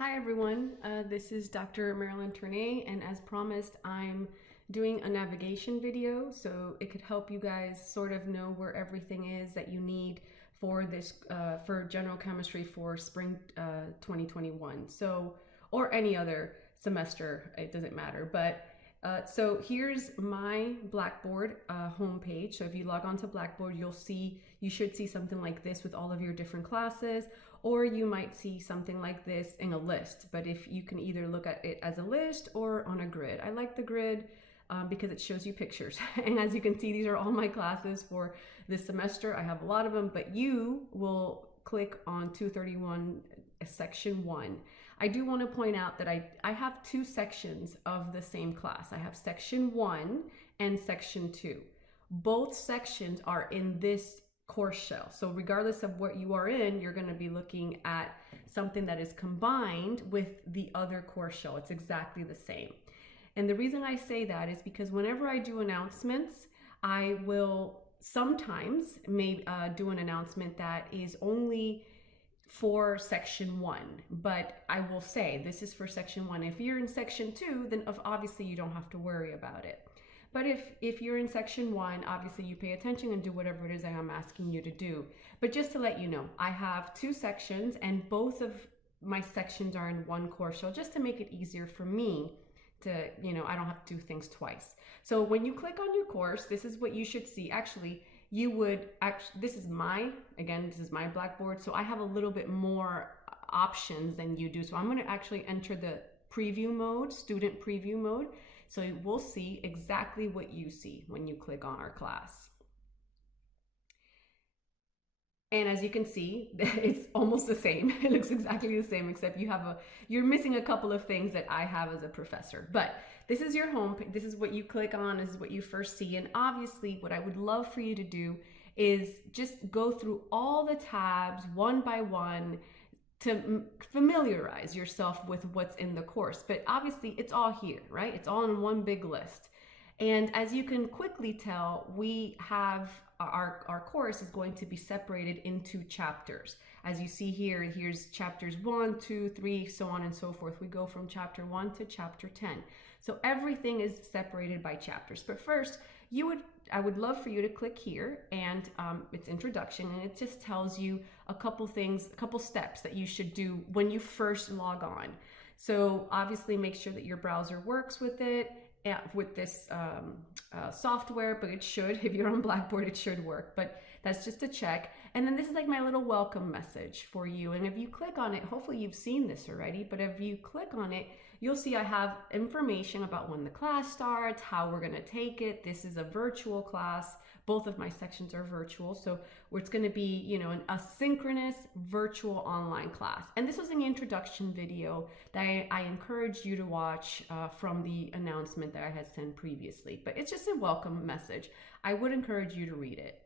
Hi everyone, this is Dr. Marilyn Tournay, and as promised, I'm doing a navigation video so it could help you guys sort of know where everything is that you need for this for general chemistry for spring 2021. So, or any other semester, it doesn't matter. But so here's my Blackboard homepage. So if you log on to Blackboard, you should see something like this with all of your different classes, or you might see something like this in a list. But if you can either look at it as a list or on a grid. I like the grid because it shows you pictures. And as you can see, these are all my classes for this semester. I have a lot of them, but you will click on 231 section 1. I do want to point out that I have two sections of the same class. I have section 1 and section 2. Both sections are in this course shell. So regardless of what you are in, you're going to be looking at something that is combined with the other course shell. It's exactly the same. And the reason I say that is because whenever I do announcements, I will sometimes do an announcement that is only for section 1, but I will say this is for section 1. If you're in section 2, then obviously you don't have to worry about it. But if you're in section 1, obviously you pay attention and do whatever it is that I'm asking you to do. But just to let you know, I have two sections and both of my sections are in one course shell, just to make it easier for me to, I don't have to do things twice. So when you click on your course, this is what you should see. Actually, this is my Blackboard, so I have a little bit more options than you do. So I'm going to actually enter the preview mode, student preview mode. So we'll see exactly what you see when you click on our class. And as you can see, it's almost the same. It looks exactly the same, except you're missing a couple of things that I have as a professor. But this is your home. This is what you click on. This is what you first see. And obviously, what I would love for you to do is just go through all the tabs one by one to familiarize yourself with what's in the course. But obviously, it's all here, right? It's all in one big list. And as you can quickly tell, we have our course is going to be separated into chapters. As you see here, here's chapters 1, 2, 3, so on and so forth. We go from chapter 1 to chapter 10. So everything is separated by chapters. But first, I would love for you to click here, and it's introduction, and it just tells you a couple things, a couple steps that you should do when you first log on. So obviously make sure that your browser works with it, with this software, but it should. If you're on Blackboard, it should work, but that's just a check. And then this is like my little welcome message for you. And if you click on it, hopefully you've seen this already, but if you click on it, you'll see I have information about when the class starts, how we're going to take it. This is a virtual class. Both of my sections are virtual. So it's going to be, an asynchronous virtual online class. And this was an introduction video that I encourage you to watch from the announcement that I had sent previously. But it's just a welcome message. I would encourage you to read it.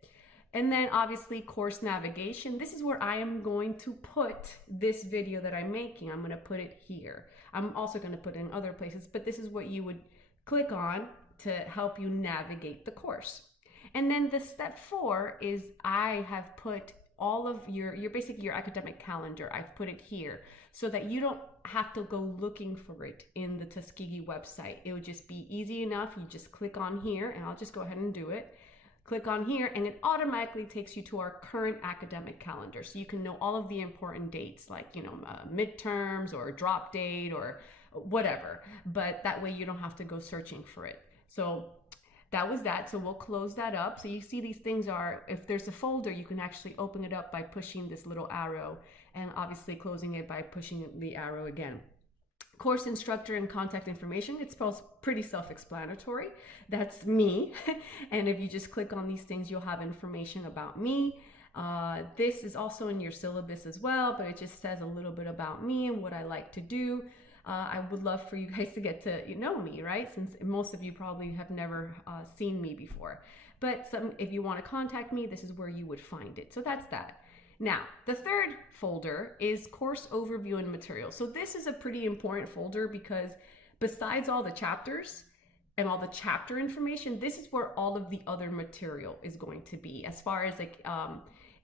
And then obviously course navigation. This is where I am going to put this video that I'm making. I'm going to put it here. I'm also going to put it in other places, but this is what you would click on to help you navigate the course. And then the step 4 is I have put all of basically your academic calendar. I've put it here so that you don't have to go looking for it in the Tuskegee website. It would just be easy enough. You just click on here, and I'll just go ahead and do it. Click on here, and it automatically takes you to our current academic calendar. So you can know all of the important dates, like, midterms or drop date or whatever. But that way you don't have to go searching for it. So that was that. So we'll close that up. So you see these things are, if there's a folder, you can actually open it up by pushing this little arrow, and obviously closing it by pushing the arrow again. Course instructor and contact information, it's pretty self-explanatory. That's me. And if you just click on these things, you'll have information about me. This is also in your syllabus as well, but it just says a little bit about me and what I like to do. I would love for you guys to get to know me, right? Since most of you probably have never seen me before. But if you want to contact me, this is where you would find it. So that's that. Now, the third folder is course overview and material. So this is a pretty important folder because besides all the chapters and all the chapter information, this is where all of the other material is going to be. As far as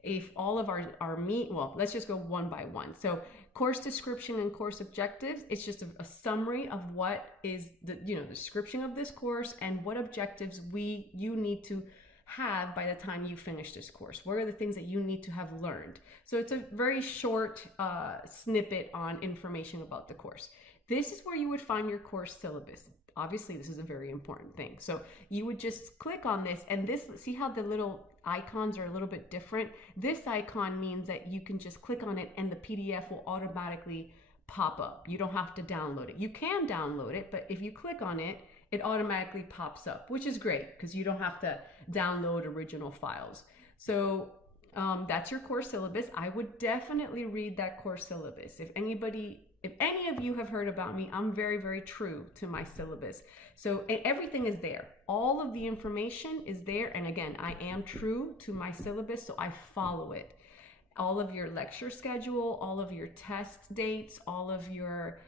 if all of well, let's just go one by one. So course description and course objectives, it's just a summary of what is the description of this course and what objectives you need to have by the time you finish this course. What are the things that you need to have learned? So it's a very short snippet on information about the course. This is where you would find your course syllabus. Obviously, this is a very important thing. So you would just click on this, and see how the little icons are a little bit different? This icon means that you can just click on it and the PDF will automatically pop up. You don't have to download it. You can download it, but if you click on it, it automatically pops up, which is great because you don't have to download original files. So that's your course syllabus. I would definitely read that course syllabus. If any of you have heard about me, I'm very, very true to my syllabus. So everything is there. All of the information is there. And again, I am true to my syllabus, so I follow it. All of your lecture schedule, all of your test dates, all of your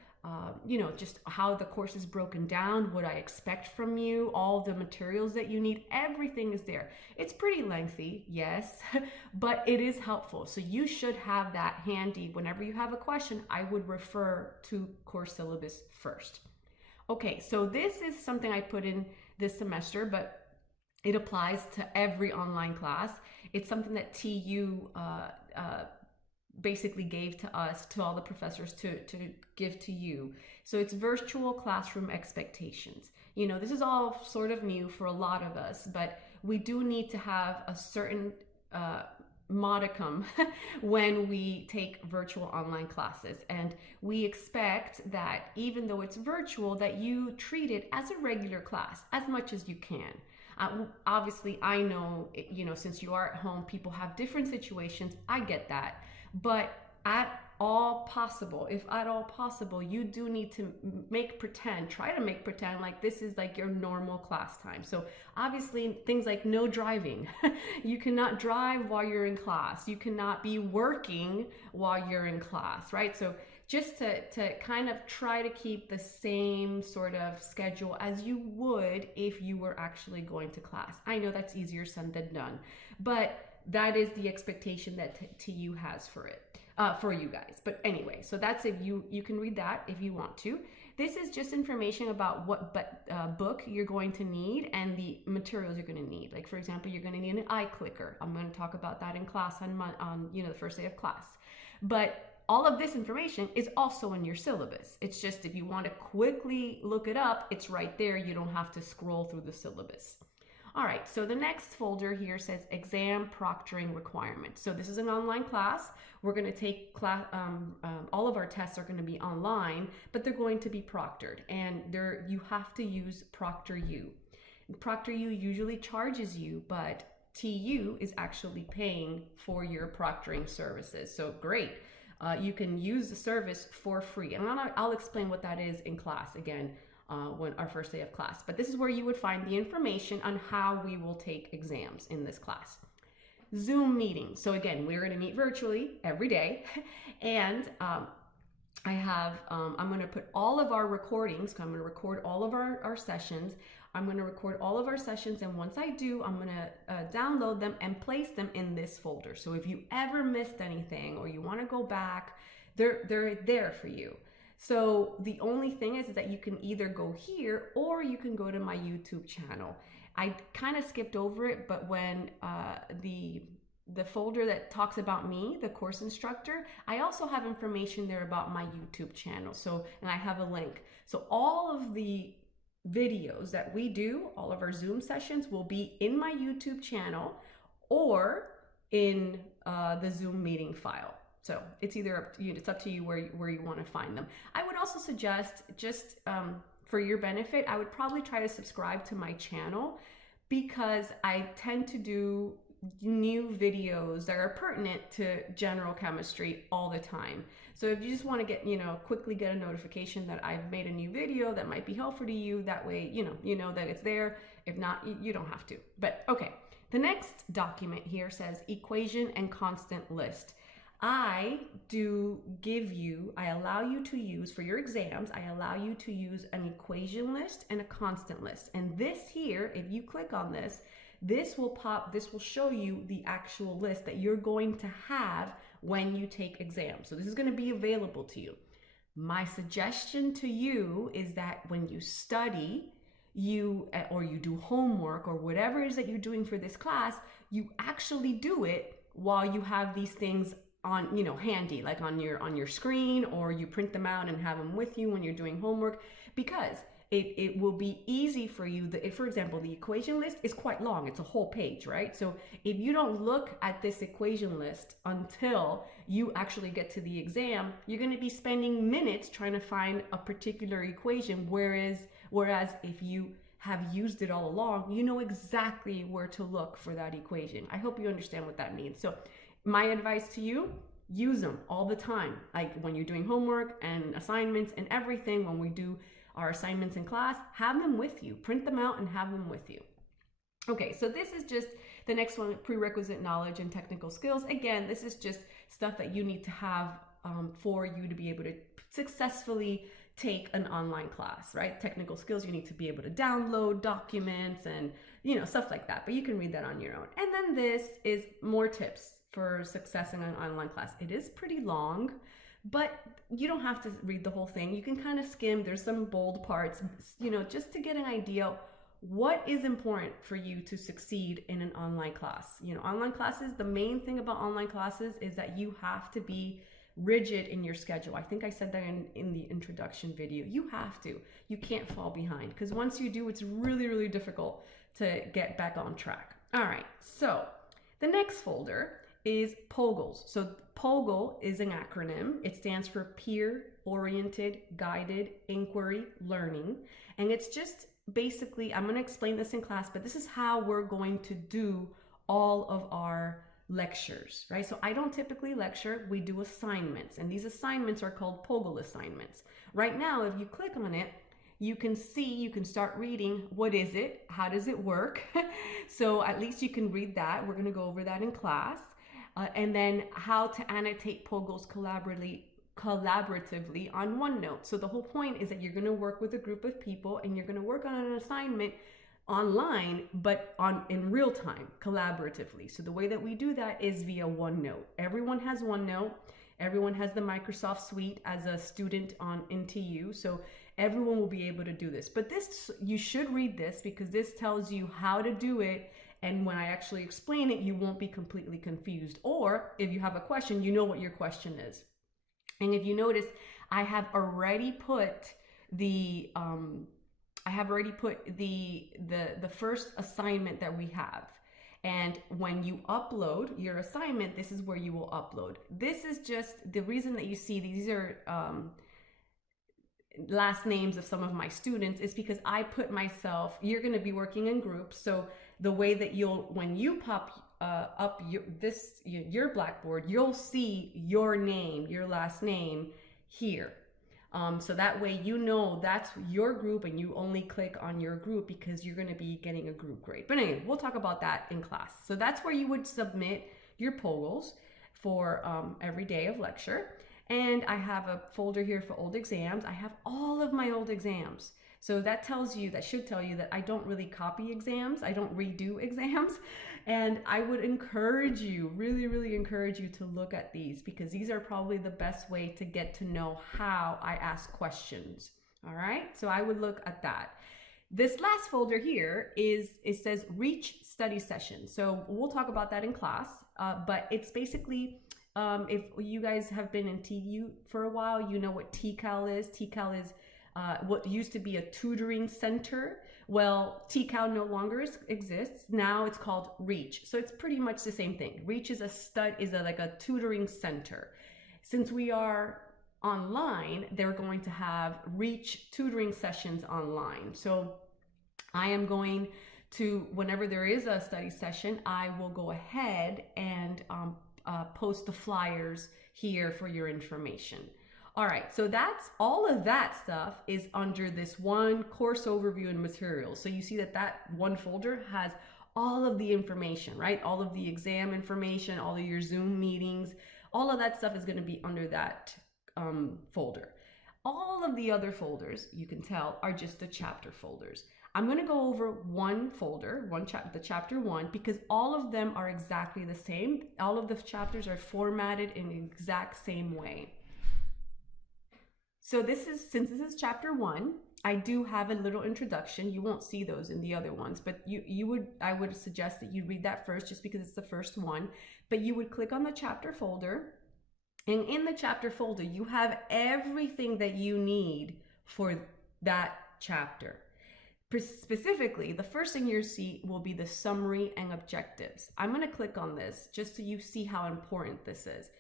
just how the course is broken down, what I expect from you, all the materials that you need, everything is there. It's pretty lengthy, yes, but it is helpful. So you should have that handy. Whenever you have a question, I would refer to course syllabus first. Okay, so this is something I put in this semester, but it applies to every online class. It's something that TU basically gave to us, to all the professors, to give to you. So it's virtual classroom expectations. This is all sort of new for a lot of us, but we do need to have a certain modicum when we take virtual online classes. And we expect that even though it's virtual, that you treat it as a regular class as much as you can. Obviously, I know, since you are at home, people have different situations. I get that. But if at all possible, you do need to try to make pretend like this is like your normal class time. So obviously things like no driving. You cannot drive while you're in class. You cannot be working while you're in class, right? So just to kind of try to keep the same sort of schedule as you would if you were actually going to class. I know that's easier said than done, but that is the expectation that TU has for you guys. But anyway, so that's if you can read that if you want to. This is just information about what book you're going to need and the materials you're going to need. Like, for example, you're going to need an iClicker. I'm going to talk about that in class on the first day of class. But all of this information is also in your syllabus. It's just if you want to quickly look it up, it's right there. You don't have to scroll through the syllabus. All right, so the next folder here says exam proctoring requirements. So this is an online class. We're going to take class, all of our tests are going to be online, but they're going to be proctored, and you have to use ProctorU. ProctorU usually charges you, but TU is actually paying for your proctoring services. So great. You can use the service for free. And I'll explain what that is in class again when our first day of class. But this is where you would find the information on how we will take exams in this class. Zoom meetings. So again, we're going to meet virtually every day. And I'm going to put all of our recordings, I'm going to record all of our sessions. I'm going to record all of our sessions, and once I do, I'm going to download them and place them in this folder. So if you ever missed anything or you want to go back, they're there for you. So the only thing is that you can either go here or you can go to my YouTube channel. I kind of skipped over it, but when the folder that talks about me, the course instructor, I also have information there about my YouTube channel. So, and I have a link. So all of the videos that we do, all of our Zoom sessions will be in my YouTube channel or in the Zoom meeting file. So it's up to you where you want to find them. I would also suggest, just for your benefit, I would probably try to subscribe to my channel, because I tend to do new videos that are pertinent to general chemistry all the time. So if you just want to get, quickly get a notification that I've made a new video that might be helpful to you, that way, you know that it's there. If not, you don't have to. But okay, the next document here says equation and constant list. I allow you to use, for your exams, I allow you to use an equation list and a constant list. And this here, if you click on this, this will show you the actual list that you're going to have when you take exams. So this is going to be available to you. My suggestion to you is that when you study, or you do homework or whatever it is that you're doing for this class, you actually do it while you have these things on, handy, like on your screen, or you print them out and have them with you when you're doing homework, because it will be easy for you. For example, the equation list is quite long. It's a whole page, right? So if you don't look at this equation list until you actually get to the exam, you're going to be spending minutes trying to find a particular equation, whereas if you have used it all along, you know exactly where to look for that equation. I hope you understand what that means. So my advice to you, use them all the time. Like when you're doing homework and assignments and everything, when we do our assignments in class, have them with you. Print them out and have them with you. Okay, so this is just the next one, prerequisite knowledge and technical skills. Again, this is just stuff that you need to have for you to be able to successfully take an online class, right? Technical skills, you need to be able to download documents and, stuff like that, but you can read that on your own. And then this is more tips for success in an online class. It is pretty long, but you don't have to read the whole thing. You can kind of skim. There's some bold parts, just to get an idea what is important for you to succeed in an online class. Online classes, the main thing about online classes is that you have to be rigid in your schedule. I think I said that in the introduction video. You have to. You can't fall behind, because once you do, it's really, really difficult to get back on track. All right, so the next folder is Pogos. So Pogo is an acronym. It stands for Peer-Oriented Guided Inquiry Learning. And it's just basically, I'm going to explain this in class, but this is how we're going to do all of our lectures, right? So I don't typically lecture, we do assignments, and these assignments are called Pogo assignments. Right now, if you click on it, you can start reading, what is it? How does it work? So at least you can read that. We're going to go over that in class. And then how to annotate Pogos collaboratively on OneNote. So the whole point is that you're going to work with a group of people and you're going to work on an assignment online, but in real time, collaboratively. So the way that we do that is via OneNote. Everyone has OneNote. Everyone has the Microsoft Suite as a student on NTU. So everyone will be able to do this. But you should read this, because this tells you how to do it. And when I actually explain it, you won't be completely confused. Or if you have a question, you know what your question is. And if you notice, I have already put the first assignment that we have. And when you upload your assignment, this is where you will upload. This is just the reason that you see these are last names of some of my students, is because I put myself, you're going to be working in groups. So the way that when you pop up your Blackboard, you'll see your name, your last name here. So that way that's your group, and you only click on your group because you're going to be getting a group grade. But anyway, we'll talk about that in class. So that's where you would submit your Pogos for every day of lecture. And I have a folder here for old exams. I have all of my old exams. So that should tell you that I don't really copy exams. I don't redo exams. And I would encourage you, really, really encourage you to look at these, because these are probably the best way to get to know how I ask questions. All right. So I would look at that. This last folder here it says Reach Study Session. So we'll talk about that in class, but it's basically, if you guys have been in TU for a while, you know what TCAL is. TCAL is what used to be a tutoring center. Well, TCAL no longer exists. Now it's called Reach. So it's pretty much the same thing. Reach is like a tutoring center. Since we are online, they're going to have Reach tutoring sessions online. So I am going to, whenever there is a study session, I will go ahead and post the flyers here for your information. All right, so that's all of that stuff is under this one course overview and materials. So you see that one folder has all of the information, right? All of the exam information, all of your Zoom meetings, all of that stuff is going to be under that folder. All of the other folders, you can tell, are just the chapter folders. I'm going to go over one folder, the chapter 1, because all of them are exactly the same. All of the chapters are formatted in the exact same way. So since this is chapter 1, I do have a little introduction. You won't see those in the other ones, but I would suggest that you read that first just because it's the first one. But you would click on the chapter folder, and in the chapter folder, you have everything that you need for that chapter. Specifically, the first thing you'll see will be the summary and objectives. I'm going to click on this just so you see how important this is.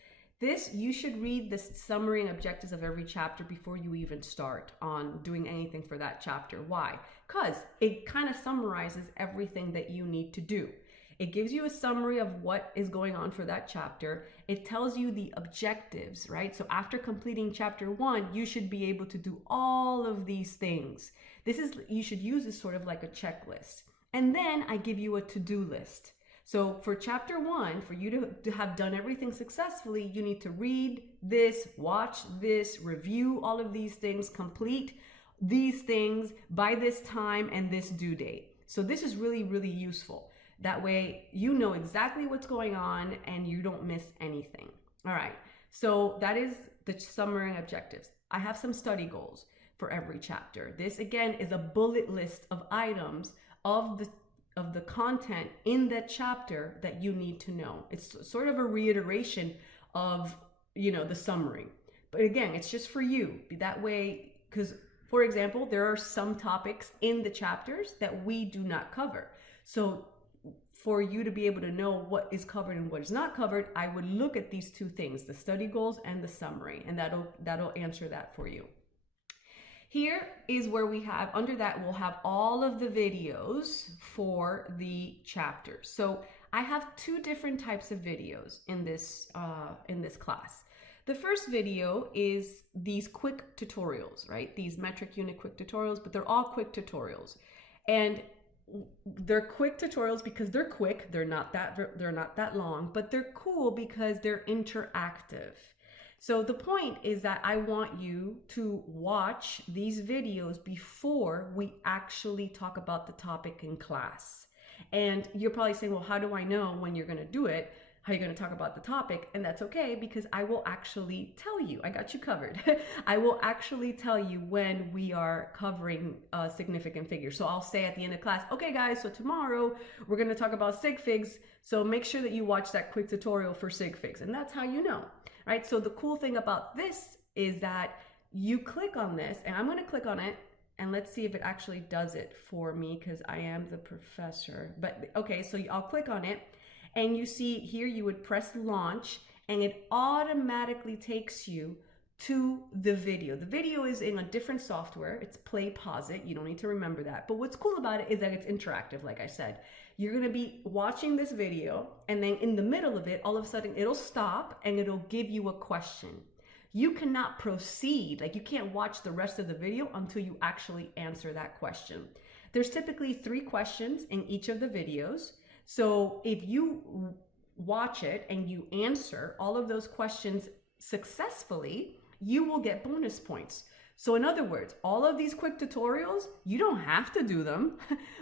You should read the summary and objectives of every chapter before you even start on doing anything for that chapter. Why? Because it kind of summarizes everything that you need to do. It gives you a summary of what is going on for that chapter. It tells you the objectives, right? So after completing chapter 1, you should be able to do all of these things. You should use this sort of like a checklist. And then I give you a to-do list. So for chapter 1, for you to have done everything successfully, you need to read this, watch this, review all of these things, complete these things by this time and this due date. So this is really, really useful. That way you know exactly what's going on and you don't miss anything. All right, so that is the summary and objectives. I have some study goals for every chapter. This again is a bullet list of items of the content in that chapter that you need to know. It's sort of a reiteration of, the summary. But again, it's just for you. That way, because for example, there are some topics in the chapters that we do not cover. So for you to be able to know what is covered and what is not covered, I would look at these two things, the study goals and the summary, and that'll answer that for you. Here is where under that, we'll have all of the videos for the chapters. So I have 2 different types of videos in this class. The first video is these quick tutorials, right? These metric unit quick tutorials, but they're all quick tutorials. And they're quick tutorials because they're quick, they're not that long, but they're cool because they're interactive. So the point is that I want you to watch these videos before we actually talk about the topic in class. And you're probably saying, well, how do I know when you're going to do it? How you're going to talk about the topic? And that's okay, because I will actually tell you. I got you covered. I will actually tell you when we are covering a significant figure. So I'll say at the end of class, okay guys, so tomorrow we're going to talk about sig figs. So make sure that you watch that quick tutorial for sig figs. And that's how you know. Right? So the cool thing about this is that you click on this, and I'm going to click on it, and let's see if it actually does it for me, because I am the professor. But okay, so I'll click on it, and you see here you would press launch, and it automatically takes you to the video. The video is in a different software. It's Play Pause It. You don't need to remember that. But what's cool about it is that it's interactive, like I said. You're going to be watching this video, and then in the middle of it, all of a sudden it'll stop and it'll give you a question. You cannot proceed, like you can't watch the rest of the video until you actually answer that question. There's typically 3 questions in each of the videos. So if you watch it and you answer all of those questions successfully, you will get bonus points. So in other words, all of these quick tutorials, you don't have to do them,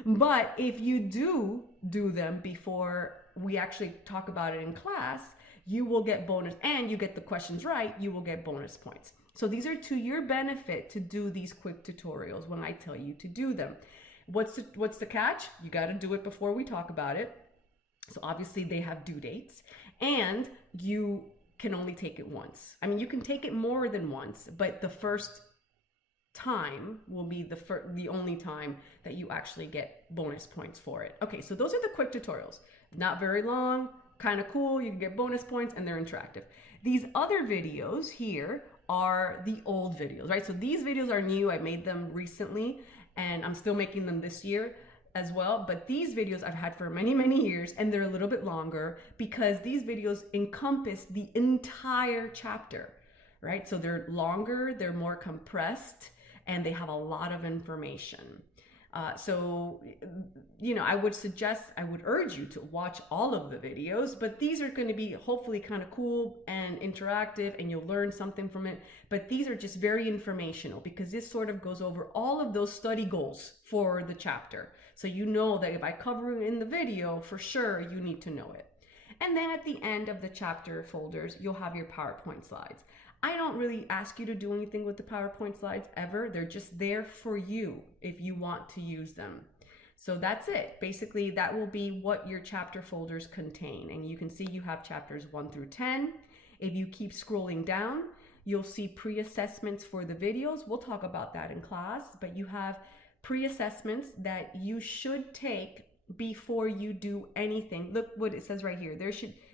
but if you do them before we actually talk about it in class, you will get bonus, and you get the questions right, you will get bonus points. So these are to your benefit to do these quick tutorials when I tell you to do them. What's the catch? You got to do it before we talk about it. So obviously they have due dates, and you can only take it once. I mean, you can take it more than once, but the first time will be the only time that you actually get bonus points for it. Okay, so those are the quick tutorials. Not very long, kind of cool, you can get bonus points, and they're interactive. These other videos here are the old videos, right? So these videos are new. I made them recently, and I'm still making them this year as well. But these videos I've had for many, many years, and they're a little bit longer because these videos encompass the entire chapter, right? So they're longer, they're more compressed, and they have a lot of information. So, I would urge you to watch all of the videos, but these are going to be hopefully kind of cool and interactive, and you'll learn something from it. But these are just very informational, because this sort of goes over all of those study goals for the chapter. So you know that if I cover it in the video, for sure, you need to know it. And then at the end of the chapter folders, you'll have your PowerPoint slides. I don't really ask you to do anything with the PowerPoint slides ever. They're just there for you if you want to use them. So that's it. Basically, that will be what your chapter folders contain. And you can see you have chapters 1 through 10. If you keep scrolling down, you'll see pre-assessments for the videos. We'll talk about that in class, but you have pre-assessments that you should take before you do anything. Look what it says right here.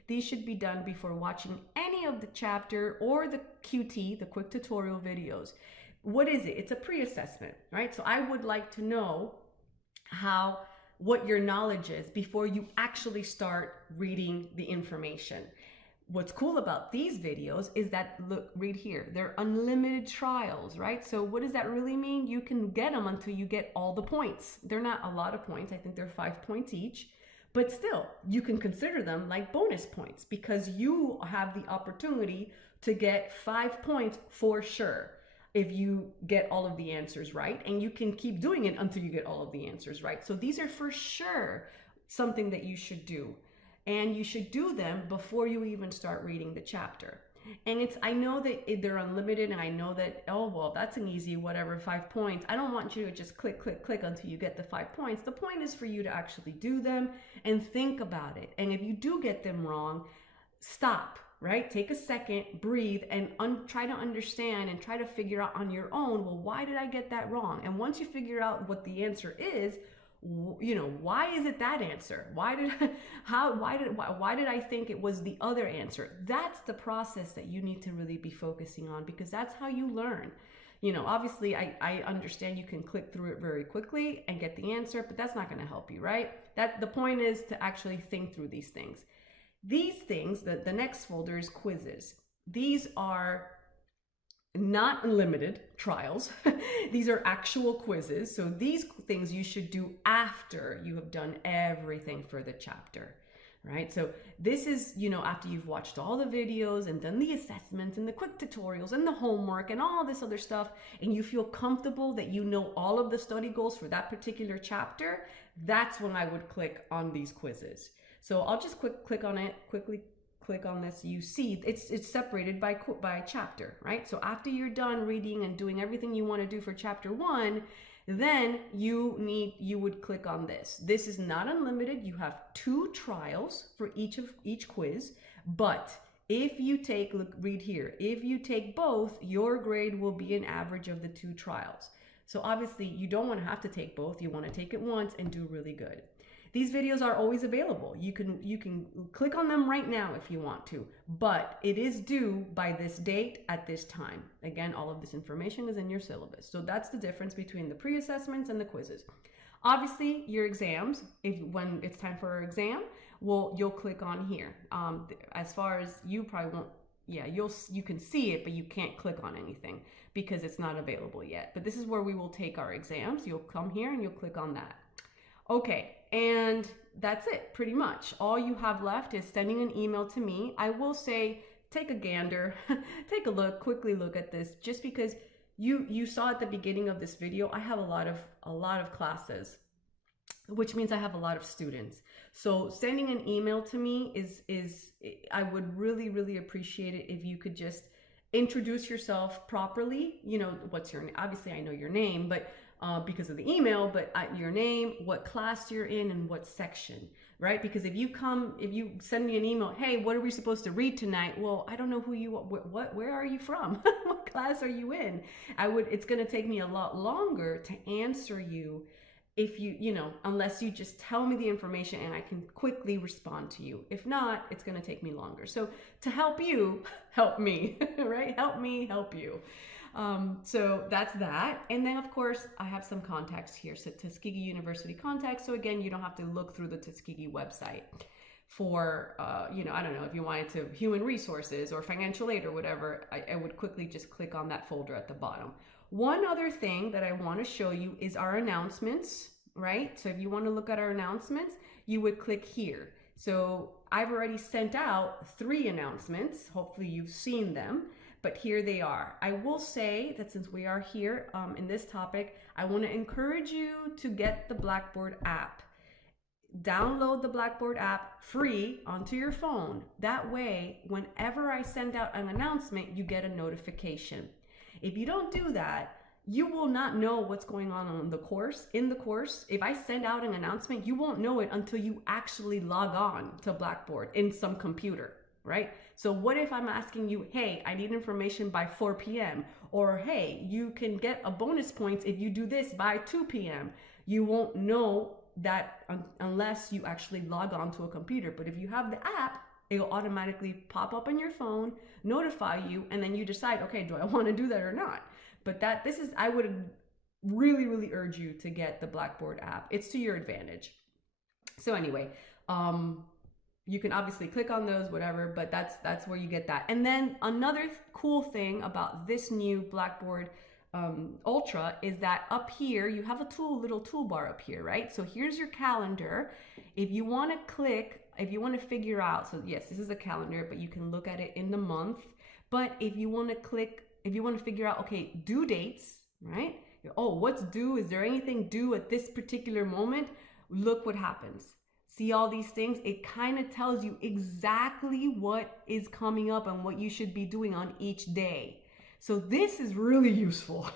These should be done before watching any of the chapter or the QT, the quick tutorial videos. What is it? It's a pre-assessment, right? So I would like to know what your knowledge is before you actually start reading the information. What's cool about these videos is that, look, read here, they're unlimited trials, right? So what does that really mean? You can get them until you get all the points. They're not a lot of points. I think they're 5 points each. But still, you can consider them like bonus points, because you have the opportunity to get 5 points for sure if you get all of the answers right, and you can keep doing it until you get all of the answers right. So these are for sure something that you should do, and you should do them before you even start reading the chapter. And I know that they're unlimited, and I know that, oh, well, that's an easy, whatever, 5 points. I don't want you to just click, click, click until you get the 5 points. The point is for you to actually do them and think about it. And if you do get them wrong, stop, right? Take a second, breathe, and try to understand and try to figure out on your own, well, why did I get that wrong? And once you figure out what the answer is, why is it that answer? Why did I think it was the other answer? That's the process that you need to really be focusing on, because that's how you learn. Obviously I understand you can click through it very quickly and get the answer, but that's not going to help you, right? The point is to actually think through these things. These things, the next folder is quizzes. These are not unlimited trials. These are actual quizzes. So these things you should do after you have done everything for the chapter, right? So this is, after you've watched all the videos and done the assessments and the quick tutorials and the homework and all this other stuff, and you feel comfortable that you know all of the study goals for that particular chapter, that's when I would click on these quizzes. So I'll just click on it, quickly click on this. You see it's separated by chapter, right? So after you're done reading and doing everything you want to do for chapter 1, then you would click on this. This is not unlimited. You have 2 trials for each quiz, but if you take, read here, if you take both, your grade will be an average of the 2 trials. So obviously you don't want to have to take both. You want to take it once and do really good. These videos are always available. You can click on them right now if you want to, but it is due by this date at this time. Again, all of this information is in your syllabus. So that's the difference between the pre-assessments and the quizzes. Obviously, your exams, when it's time for our exam, you'll click on here. As far as you probably won't, you can see it, but you can't click on anything because it's not available yet. But this is where we will take our exams. You'll come here and you'll click on that. Okay, and that's it, pretty much. All you have left is sending an email to me. I will say, take a gander, take a look, quickly look at this, just because you saw at the beginning of this video, I have a lot of classes, which means I have a lot of students. So sending an email to me is I would really, really appreciate it if you could just introduce yourself properly. What's your name? Obviously I know your name, but because of the email, but your name, what class you're in, and what section, right? Because if you send me an email, hey, what are we supposed to read tonight? Well, I don't know who you are, where are you from? What class are you in? It's going to take me a lot longer to answer you if unless you just tell me the information and I can quickly respond to you. If not, it's going to take me longer. So to help you, help me, right? Help me, help you. So that's that. And then of course I have some contacts here. So Tuskegee University contacts. So again, you don't have to look through the Tuskegee website. for, I don't know, if you wanted to human resources or financial aid or whatever, I would quickly just click on that folder at the bottom. One other thing that I want to show you is our announcements, right? So if you want to look at our announcements, you would click here. So I've already sent out 3 announcements. Hopefully you've seen them, but here they are. I will say that since we are here in this topic, I want to encourage you to get the Blackboard app. Download the Blackboard app free onto your phone. That way, whenever I send out an announcement, you get a notification. If you don't do that, you will not know what's going on in the course. If I send out an announcement, you won't know it until you actually log on to Blackboard in some computer, right? So what if I'm asking you, hey, I need information by 4 p.m. or hey, you can get a bonus points if you do this by 2 p.m. You won't know that unless you actually log on to a computer. But if you have the app, it'll automatically pop up on your phone, notify you, and then you decide, okay, do I want to do that or not? But I would really, really urge you to get the Blackboard app. It's to your advantage. So anyway, you can obviously click on those, whatever, but that's where you get that. And then another cool thing about this new Blackboard Ultra is that up here you have a little toolbar up here, right? So here's your calendar. If you want to figure out, so yes, this is a calendar, but you can look at it in the month. But if you want to figure out, okay, due dates, right? Oh, what's due? Is there anything due at this particular moment? Look what happens. See all these things? It kind of tells you exactly what is coming up and what you should be doing on each day. So this is really useful,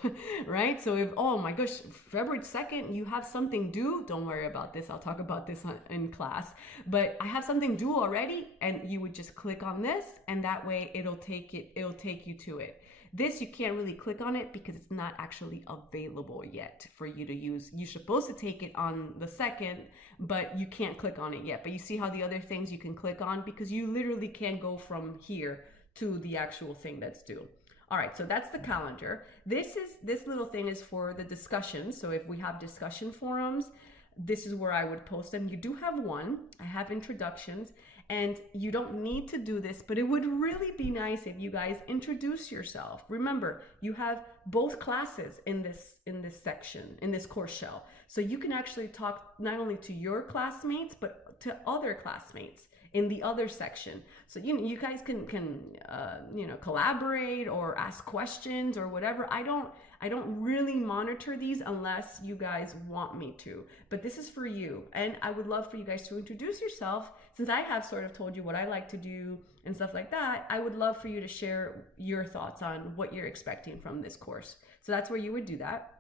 right? So if, oh my gosh, February 2nd, you have something due, don't worry about this. I'll talk about this in class, but I have something due already, and you would just click on this, and that way it'll take you to it. This, you can't really click on it because it's not actually available yet for you to use. You're supposed to take it on the 2nd, but you can't click on it yet. But you see how the other things you can click on, because you literally can't go from here to the actual thing that's due. All right, so that's the calendar. This little thing is for the discussions. So if we have discussion forums, this is where I would post them. You do have one. I have introductions, and you don't need to do this, but it would really be nice if you guys introduce yourself. Remember, you have both classes in this section, in this course shell. So you can actually talk not only to your classmates, but to other classmates in the other section. So you guys can collaborate or ask questions or whatever. I don't really monitor these unless you guys want me to, but this is for you. And I would love for you guys to introduce yourself. Since I have sort of told you what I like to do and stuff like that, I would love for you to share your thoughts on what you're expecting from this course. So that's where you would do that.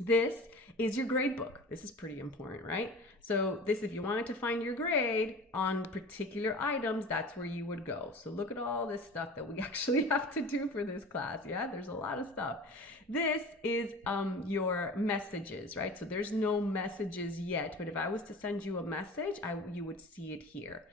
This is your grade book. This is pretty important, right? So this, if you wanted to find your grade on particular items, that's where you would go. So look at all this stuff that we actually have to do for this class. Yeah, there's a lot of stuff. This is your messages, right? So there's no messages yet, but if I was to send you a message, you would see it here.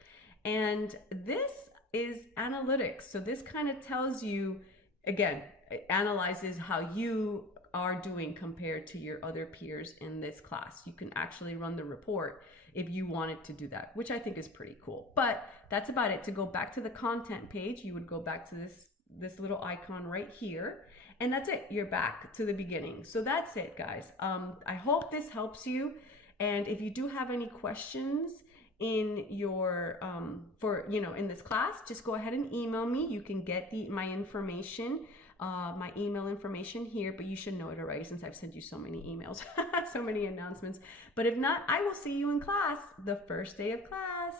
And this is analytics. So this kind of tells you, again, it analyzes how you are doing compared to your other peers in this class. You can actually run the report if you wanted to do that, which I think is pretty cool. But that's about it. To go back to the content page, you would go back to this little icon right here, and that's it. You're back to the beginning. So that's it, guys. I hope this helps you. And if you do have any questions in your in this class, just go ahead and email me. You can get my information. My email information here, but you should know it already since I've sent you so many emails, so many announcements. But if not, I will see you in class, the first day of class.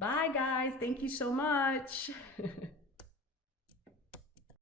Bye, guys. Thank you so much.